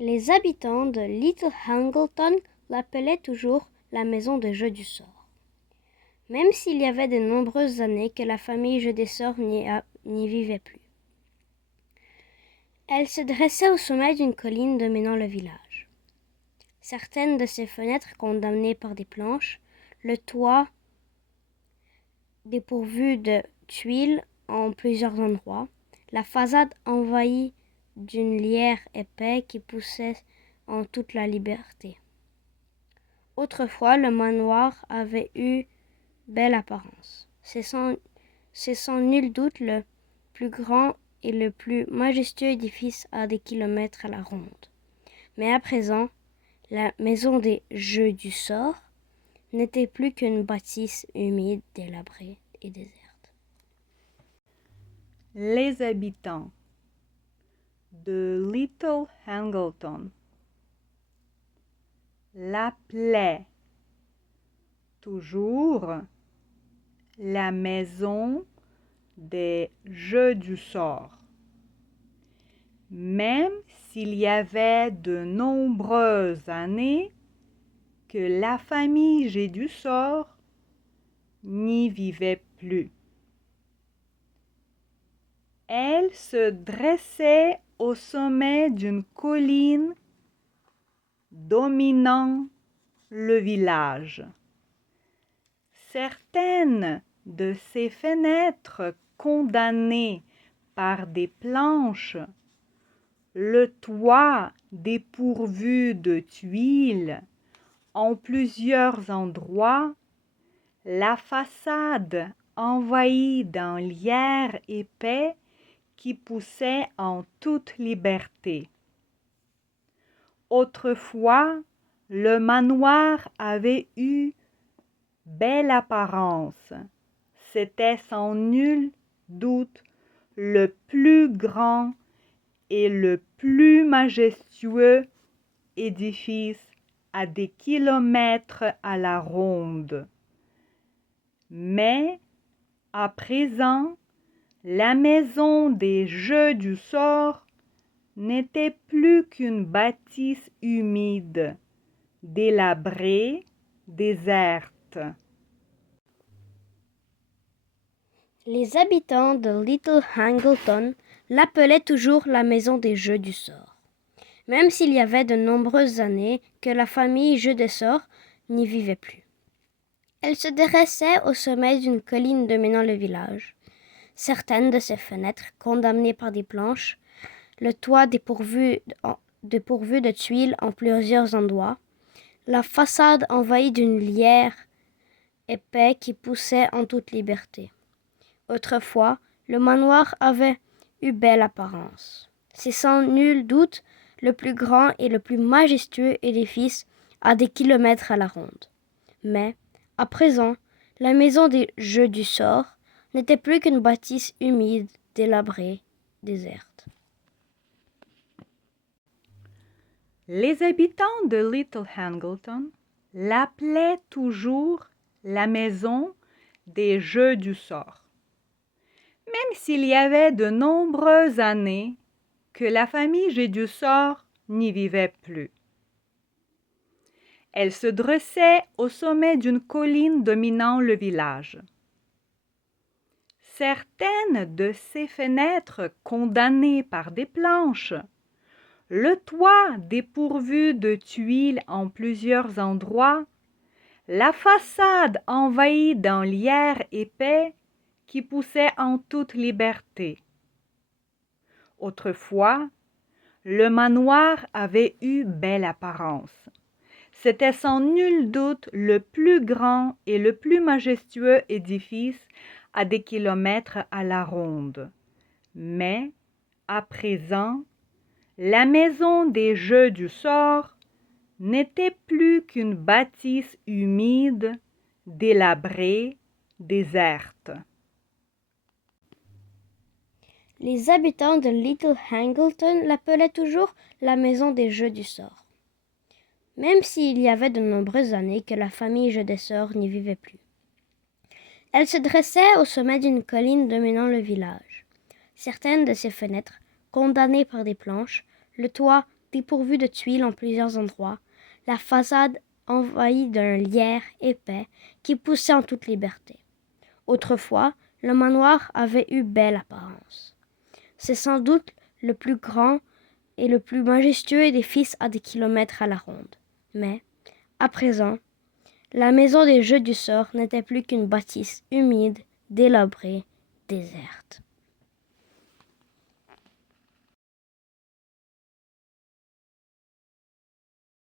Les habitants de Little Hangleton l'appelaient toujours la maison des jeux du sort. Même s'il y avait de nombreuses années que la famille Jeux des sorts n'y vivait plus. Elle se dressait au sommet d'une colline dominant le village. Certaines de ses fenêtres condamnées par des planches, le toit dépourvu de tuiles en plusieurs endroits, la façade envahie d'une lierre épais qui poussait en toute la liberté. Autrefois, le manoir avait eu belle apparence. C'est sans nul doute le plus grand et le plus majestueux édifice à des kilomètres à la ronde. Mais à présent, la maison des Jeux du sort n'était plus qu'une bâtisse humide, délabrée et déserte. Les habitants de Little Hangleton l'appelaient toujours la maison des Jeux du sort. Même s'il y avait de nombreuses années que la famille Jeux du sort n'y vivait plus. Elle se dressait au sommet d'une colline dominant le village. Certaines de ses fenêtres condamnées par des planches, le toit dépourvu de tuiles en plusieurs endroits, la façade envahie d'un lierre épais qui poussait en toute liberté. Autrefois, le manoir avait eu belle apparence. C'était sans nul doute le plus grand et le plus majestueux édifice à des kilomètres à la ronde. Mais, à présent, la maison des Jeux du sort n'était plus qu'une bâtisse humide, délabrée, déserte. Les habitants de Little Hangleton l'appelaient toujours la maison des Jeux du sort. Même s'il y avait de nombreuses années que la famille Jeux des sorts n'y vivait plus. Elle se dressait au sommet d'une colline dominant le village. Certaines de ses fenêtres, condamnées par des planches, le toit dépourvu de tuiles en plusieurs endroits, la façade envahie d'une lierre épais qui poussait en toute liberté. Autrefois, le manoir avait eu belle apparence. C'est sans nul doute le plus grand et le plus majestueux édifice à des kilomètres à la ronde. Mais, à présent, la maison des Jeux du sort n'était plus qu'une bâtisse humide, délabrée, déserte. Les habitants de Little Hangleton l'appelaient toujours la maison des Jeux du sort. Même s'il y avait de nombreuses années que la famille Jeux du sort n'y vivait plus. Elle se dressait au sommet d'une colline dominant le village. Certaines de ses fenêtres condamnées par des planches, le toit dépourvu de tuiles en plusieurs endroits, la façade envahie d'un lierre épais qui poussait en toute liberté. Autrefois, le manoir avait eu belle apparence. C'était sans nul doute le plus grand et le plus majestueux édifice à des kilomètres à la ronde. Mais, à présent, la maison des Jeux du sort n'était plus qu'une bâtisse humide, délabrée, déserte. Les habitants de Little Hangleton l'appelaient toujours la maison des Jeux du sort. Même s'il y avait de nombreuses années que la famille Jeux des sorts n'y vivait plus. Elle se dressait au sommet d'une colline dominant le village. Certaines de ses fenêtres, condamnées par des planches, le toit dépourvu de tuiles en plusieurs endroits, la façade envahie d'un lierre épais qui poussait en toute liberté. Autrefois, le manoir avait eu belle apparence. C'est sans doute le plus grand et le plus majestueux édifice à des kilomètres à la ronde. Mais, à présent, la maison des jeux du sort n'était plus qu'une bâtisse humide, délabrée, déserte.